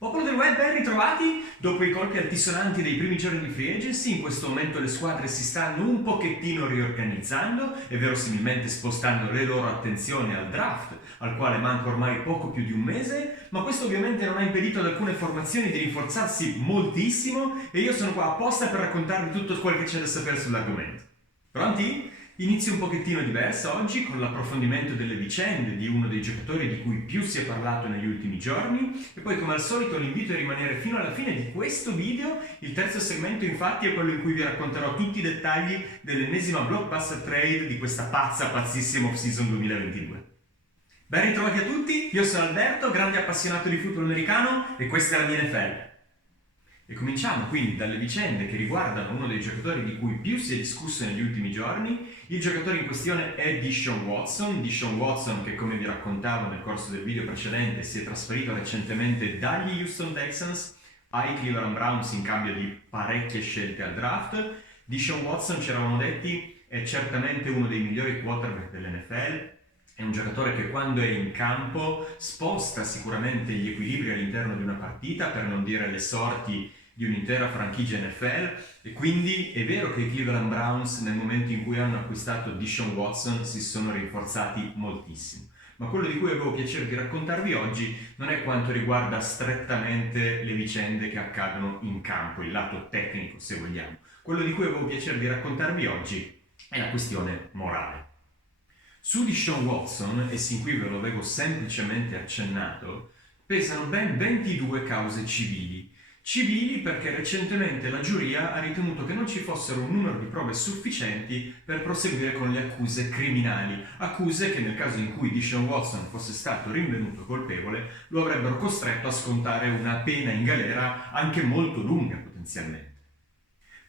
Popolo del web, ben ritrovati! Dopo i colpi altisonanti dei primi giorni di free agency, in questo momento le squadre si stanno un pochettino riorganizzando e verosimilmente spostando le loro attenzioni al draft, al quale manca ormai poco più di un mese, ma questo ovviamente non ha impedito ad alcune formazioni di rinforzarsi moltissimo e io sono qua apposta per raccontarvi tutto quel che c'è da sapere sull'argomento. Pronti? Inizio un pochettino diversa oggi con l'approfondimento delle vicende di uno dei giocatori di cui più si è parlato negli ultimi giorni e poi come al solito l'invito a rimanere fino alla fine di questo video. Il terzo segmento infatti è quello in cui vi racconterò tutti i dettagli dell'ennesima blockbuster trade di questa pazzissima off-season 2022. Ben ritrovati a tutti, io sono Alberto, grande appassionato di football americano e questa è la mia NFL. E cominciamo quindi dalle vicende che riguardano uno dei giocatori di cui più si è discusso negli ultimi giorni. Il giocatore in questione è Deshaun Watson che, come vi raccontavo nel corso del video precedente, si è trasferito recentemente dagli Houston Texans ai Cleveland Browns in cambio di parecchie scelte al draft. Deshaun Watson, ci eravamo detti, è certamente uno dei migliori quarterback dell'NFL. È un giocatore che quando è in campo sposta sicuramente gli equilibri all'interno di una partita, per non dire le sorti di un'intera franchigia NFL, e quindi è vero che i Cleveland Browns nel momento in cui hanno acquistato Deshaun Watson si sono rinforzati moltissimo. Ma quello di cui avevo piacere di raccontarvi oggi non è quanto riguarda strettamente le vicende che accadono in campo, il lato tecnico se vogliamo. Quello di cui avevo piacere di raccontarvi oggi è la questione morale. Su Deshaun Watson, e sin qui ve lo avevo semplicemente accennato, pesano ben 22 cause civili. Civili perché recentemente la giuria ha ritenuto che non ci fossero un numero di prove sufficienti per proseguire con le accuse criminali, accuse che nel caso in cui Deshaun Watson fosse stato rinvenuto colpevole lo avrebbero costretto a scontare una pena in galera anche molto lunga potenzialmente.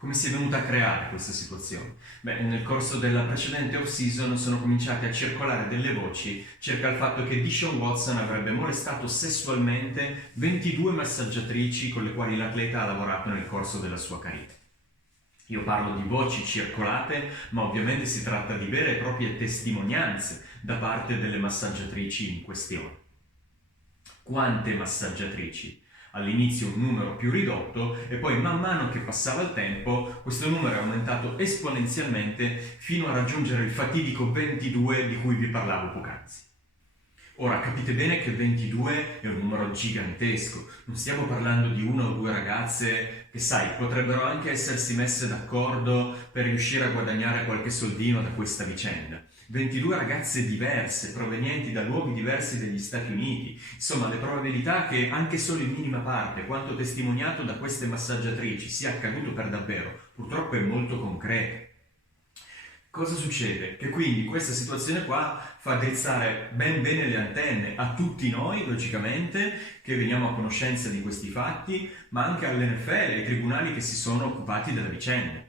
Come si è venuta a creare questa situazione? Nel corso della precedente off-season sono cominciate a circolare delle voci circa il fatto che Deshaun Watson avrebbe molestato sessualmente 22 massaggiatrici con le quali l'atleta ha lavorato nel corso della sua carriera. Io parlo di voci circolate, ma ovviamente si tratta di vere e proprie testimonianze da parte delle massaggiatrici in questione. Quante massaggiatrici? All'inizio un numero più ridotto e poi man mano che passava il tempo questo numero è aumentato esponenzialmente fino a raggiungere il fatidico 22 di cui vi parlavo poc'anzi. Ora capite bene che 22 è un numero gigantesco, non stiamo parlando di una o due ragazze che sai potrebbero anche essersi messe d'accordo per riuscire a guadagnare qualche soldino da questa vicenda. 22 ragazze diverse, provenienti da luoghi diversi degli Stati Uniti. Insomma, le probabilità che anche solo in minima parte quanto testimoniato da queste massaggiatrici sia accaduto per davvero, purtroppo è molto concreto. Cosa succede? Che quindi questa situazione qua fa drizzare ben bene le antenne a tutti noi, logicamente, che veniamo a conoscenza di questi fatti, ma anche all'NFL e ai tribunali che si sono occupati della vicenda.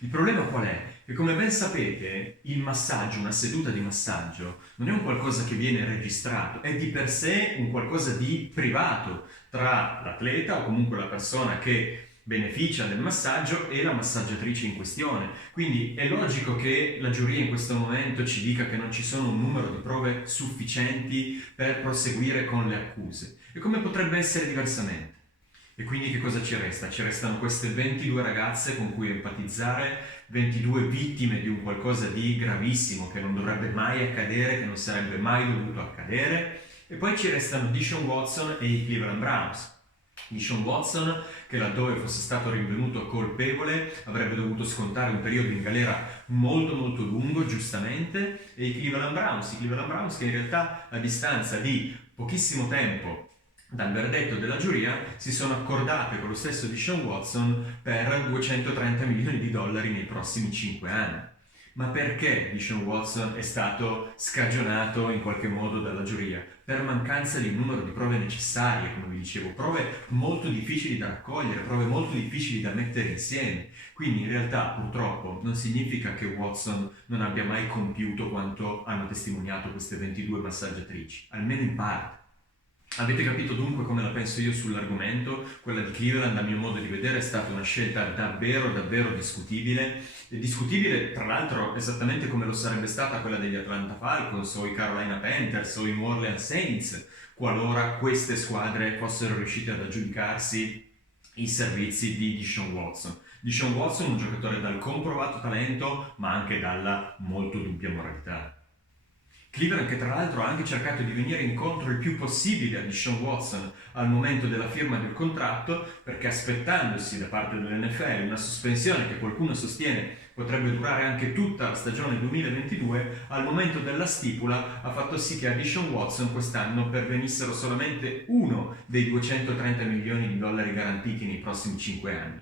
Il problema qual è? Che come ben sapete il massaggio, una seduta di massaggio, non è un qualcosa che viene registrato, è di per sé un qualcosa di privato tra l'atleta o comunque la persona che beneficia del massaggio e la massaggiatrice in questione. Quindi è logico che la giuria in questo momento ci dica che non ci sono un numero di prove sufficienti per proseguire con le accuse. E come potrebbe essere diversamente? E quindi che cosa ci resta? Ci restano queste 22 ragazze con cui empatizzare, 22 vittime di un qualcosa di gravissimo che non dovrebbe mai accadere, che non sarebbe mai dovuto accadere, e poi ci restano Deshaun Watson e i Cleveland Browns. Deshaun Watson, che laddove fosse stato rinvenuto colpevole avrebbe dovuto scontare un periodo in galera molto lungo, giustamente, e i Cleveland Browns che in realtà a distanza di pochissimo tempo dal verdetto della giuria si sono accordate con lo stesso Deshaun Watson per 230 milioni di dollari nei prossimi 5 anni. Ma perché Deshaun Watson è stato scagionato in qualche modo dalla giuria? Per mancanza di un numero di prove necessarie, come vi dicevo, prove molto difficili da raccogliere, prove molto difficili da mettere insieme. Quindi in realtà purtroppo non significa che Watson non abbia mai compiuto quanto hanno testimoniato queste 22 massaggiatrici, almeno in parte. Avete capito dunque come la penso io sull'argomento? Quella di Cleveland, a mio modo di vedere, è stata una scelta davvero discutibile. E discutibile, tra l'altro, esattamente come lo sarebbe stata quella degli Atlanta Falcons o i Carolina Panthers o i New Orleans Saints, qualora queste squadre fossero riuscite ad aggiudicarsi i servizi di Deshaun Watson. Deshaun Watson, un giocatore dal comprovato talento, ma anche dalla molto dubbia moralità. Cleveland, che tra l'altro ha anche cercato di venire incontro il più possibile a Deshaun Watson al momento della firma del contratto, perché aspettandosi da parte dell'NFL una sospensione che qualcuno sostiene potrebbe durare anche tutta la stagione 2022, al momento della stipula ha fatto sì che a Deshaun Watson quest'anno pervenissero solamente uno dei 230 milioni di dollari garantiti nei prossimi 5 anni.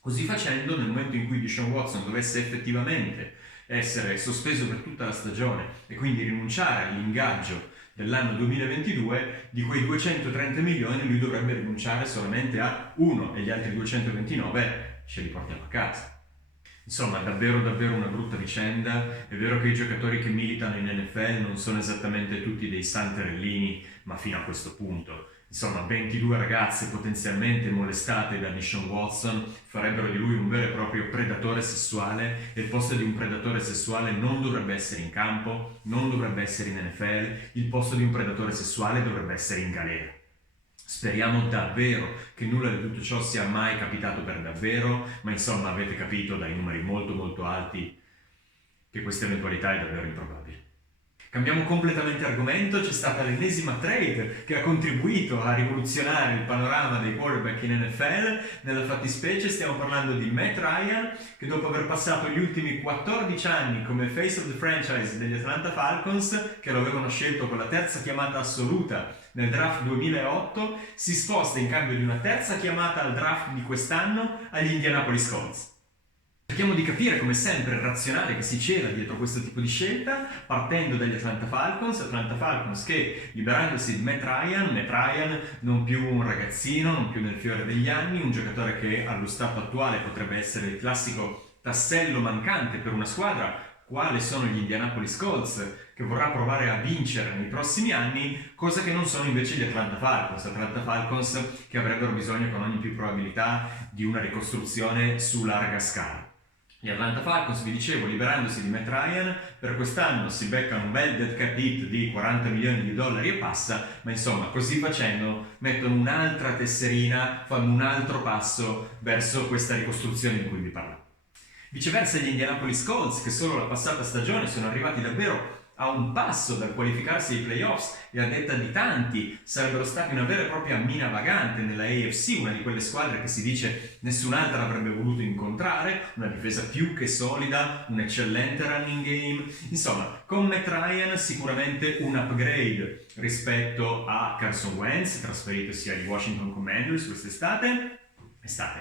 Così facendo, nel momento in cui Deshaun Watson dovesse effettivamente essere sospeso per tutta la stagione e quindi rinunciare all'ingaggio dell'anno 2022, di quei 230 milioni lui dovrebbe rinunciare solamente a uno e gli altri 229 ce li portiamo a casa. Insomma, davvero una brutta vicenda. È vero che i giocatori che militano in NFL non sono esattamente tutti dei santerellini, ma fino a questo punto. Insomma, 22 ragazze potenzialmente molestate da Deshaun Watson farebbero di lui un vero e proprio predatore sessuale, e il posto di un predatore sessuale non dovrebbe essere in campo, non dovrebbe essere in NFL, il posto di un predatore sessuale dovrebbe essere in galera. Speriamo davvero che nulla di tutto ciò sia mai capitato per davvero, ma insomma avete capito dai numeri molto alti che questa eventualità è davvero improbabile. Cambiamo completamente argomento. C'è stata l'ennesima trade che ha contribuito a rivoluzionare il panorama dei quarterback in NFL. Nella fattispecie stiamo parlando di Matt Ryan, che dopo aver passato gli ultimi 14 anni come face of the franchise degli Atlanta Falcons, che lo avevano scelto con la terza chiamata assoluta nel draft 2008, si sposta in cambio di una terza chiamata al draft di quest'anno agli Indianapolis Colts. Cerchiamo di capire come sempre il razionale che si cela dietro questo tipo di scelta, partendo dagli Atlanta Falcons che, liberandosi di Matt Ryan non più un ragazzino, non più nel fiore degli anni, un giocatore che allo stato attuale potrebbe essere il classico tassello mancante per una squadra quale sono gli Indianapolis Colts, che vorrà provare a vincere nei prossimi anni, cosa che non sono invece gli Atlanta Falcons che avrebbero bisogno con ogni più probabilità di una ricostruzione su larga scala. Gli Atlanta Falcons, vi dicevo, liberandosi di Matt Ryan, per quest'anno si beccano un bel dead cap hit di 40 milioni di dollari e passa, ma insomma, così facendo mettono un'altra tesserina, fanno un altro passo verso questa ricostruzione di cui vi parlavo. Viceversa gli Indianapolis Colts, che solo la passata stagione sono arrivati davvero a un passo dal qualificarsi ai playoffs e a detta di tanti sarebbero stati una vera e propria mina vagante nella AFC, una di quelle squadre che si dice nessun'altra avrebbe voluto incontrare, una difesa più che solida, un eccellente running game. Insomma, con Matt Ryan sicuramente un upgrade rispetto a Carson Wentz, trasferitosi agli Washington Commanders quest'estate.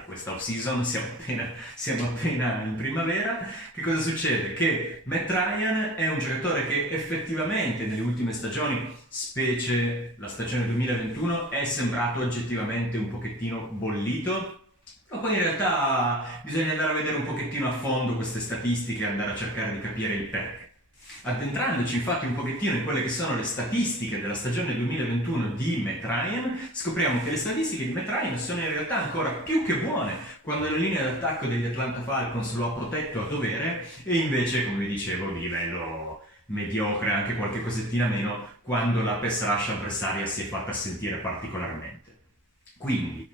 Questa off-season, siamo appena in primavera. Che cosa succede? Che Matt Ryan è un giocatore che effettivamente nelle ultime stagioni, specie la stagione 2021, è sembrato oggettivamente un pochettino bollito, ma poi in realtà bisogna andare a vedere un pochettino a fondo queste statistiche e andare a cercare di capire il perché. Addentrandoci infatti un pochettino in quelle che sono le statistiche della stagione 2021 di Matt Ryan, scopriamo che le statistiche di Matt Ryan sono in realtà ancora più che buone quando la linea d'attacco degli Atlanta Falcons lo ha protetto a dovere, e invece, come vi dicevo, di livello mediocre, anche qualche cosettina meno, quando la pass rush avversaria si è fatta sentire particolarmente. Quindi,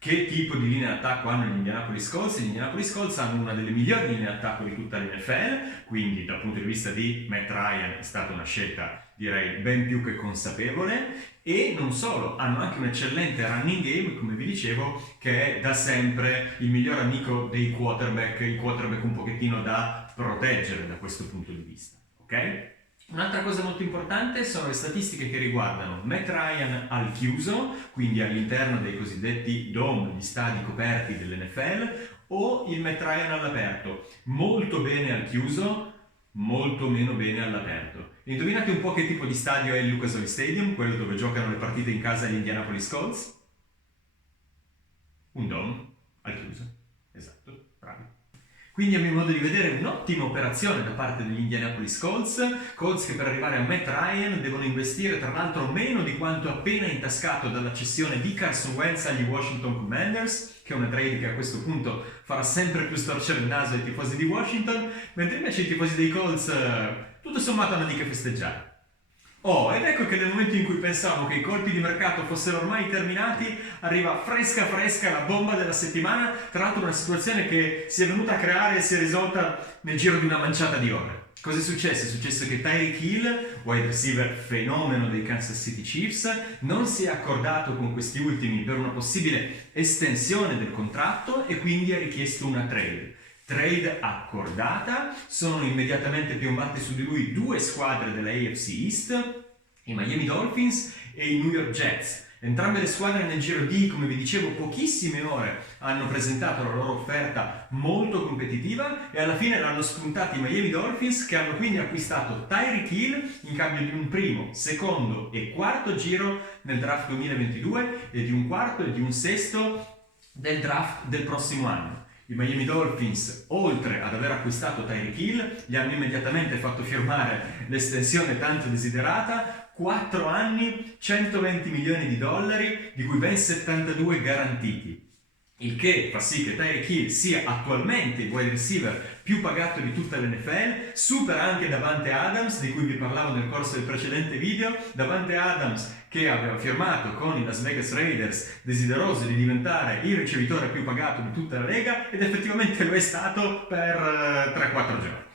che tipo di linea d'attacco hanno gli Indianapolis Colts? Gli Indianapolis Colts hanno una delle migliori linee d'attacco di tutta l'NFL, quindi dal punto di vista di Matt Ryan è stata una scelta, direi, ben più che consapevole, e non solo, hanno anche un eccellente running game, come vi dicevo, che è da sempre il miglior amico dei quarterback, il quarterback un pochettino da proteggere da questo punto di vista, ok? Un'altra cosa molto importante sono le statistiche che riguardano Matt Ryan al chiuso, quindi all'interno dei cosiddetti dome, gli stadi coperti dell'NFL, o il Matt Ryan all'aperto. Molto bene al chiuso, molto meno bene all'aperto. Indovinate un po' che tipo di stadio è il Lucas Oil Stadium, quello dove giocano le partite in casa gli Indianapolis Colts? Un dome al chiuso. Esatto, bravi. Quindi a mio modo di vedere un'ottima operazione da parte degli Indianapolis Colts che per arrivare a Matt Ryan devono investire tra l'altro meno di quanto appena intascato dalla cessione di Carson Wentz agli Washington Commanders, che è una trade che a questo punto farà sempre più storcere il naso ai tifosi di Washington, mentre invece i tifosi dei Colts tutto sommato hanno di che festeggiare. Oh, ed ecco che nel momento in cui pensavo che i colpi di mercato fossero ormai terminati, arriva fresca fresca la bomba della settimana, tra l'altro una situazione che si è venuta a creare e si è risolta nel giro di una manciata di ore. Cosa è successo? È successo che Tyreek Hill, wide receiver fenomeno dei Kansas City Chiefs, non si è accordato con questi ultimi per una possibile estensione del contratto e quindi ha richiesto una trade. Trade accordata, sono immediatamente piombate su di lui due squadre della AFC East, i Miami Dolphins e i New York Jets. Entrambe le squadre nel giro di, come vi dicevo, pochissime ore hanno presentato la loro offerta molto competitiva e alla fine l'hanno spuntata i Miami Dolphins, che hanno quindi acquistato Tyreek Hill in cambio di un primo, secondo e quarto giro nel draft 2022 e di un quarto e di un sesto del draft del prossimo anno. I Miami Dolphins, oltre ad aver acquistato Tyreek Hill, gli hanno immediatamente fatto firmare l'estensione tanto desiderata, 4 anni, 120 milioni di dollari, di cui ben 72 garantiti. Il che fa sì che Tyreek Hill sia attualmente il wide receiver più pagato di tutta l'NFL, supera anche Davante Adams, di cui vi parlavo nel corso del precedente video. Davante Adams, che aveva firmato con i Las Vegas Raiders, desideroso di diventare il ricevitore più pagato di tutta la Lega, ed effettivamente lo è stato per 3-4 giorni.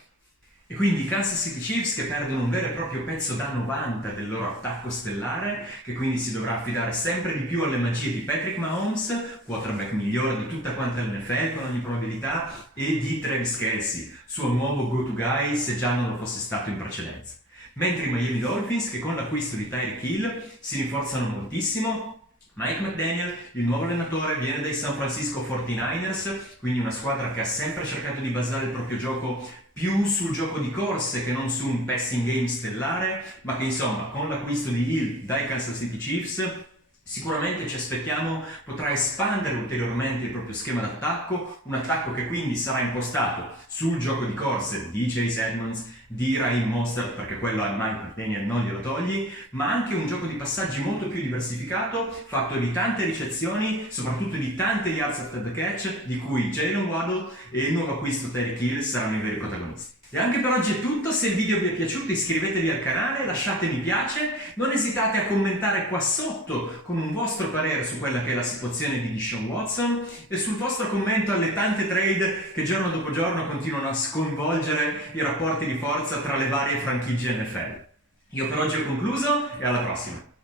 E quindi i Kansas City Chiefs che perdono un vero e proprio pezzo da 90 del loro attacco stellare, che quindi si dovrà affidare sempre di più alle magie di Patrick Mahomes, quarterback migliore di tutta quanta l'NFL con ogni probabilità, e di Travis Kelce, suo nuovo go-to guy se già non lo fosse stato in precedenza. Mentre i Miami Dolphins, che con l'acquisto di Tyreek Hill si rinforzano moltissimo. Mike McDaniel, il nuovo allenatore, viene dai San Francisco 49ers, quindi una squadra che ha sempre cercato di basare il proprio gioco più sul gioco di corse che non su un passing game stellare, ma che insomma con l'acquisto di Hill dai Kansas City Chiefs sicuramente ci aspettiamo potrà espandere ulteriormente il proprio schema d'attacco, un attacco che quindi sarà impostato sul gioco di corse di Chase Edmonds, di Raheem Mostert, perché quello a Mike McDaniel non glielo togli, ma anche un gioco di passaggi molto più diversificato, fatto di tante ricezioni, soprattutto di tante yards after the catch, di cui Jalen Waddle e il nuovo acquisto Tyreek Hill saranno i veri protagonisti. E anche per oggi è tutto, se il video vi è piaciuto iscrivetevi al canale, lasciate mi piace, non esitate a commentare qua sotto con un vostro parere su quella che è la situazione di Deshaun Watson e sul vostro commento alle tante trade che giorno dopo giorno continuano a sconvolgere i rapporti di forza tra le varie franchigie NFL. Io per oggi ho concluso e alla prossima!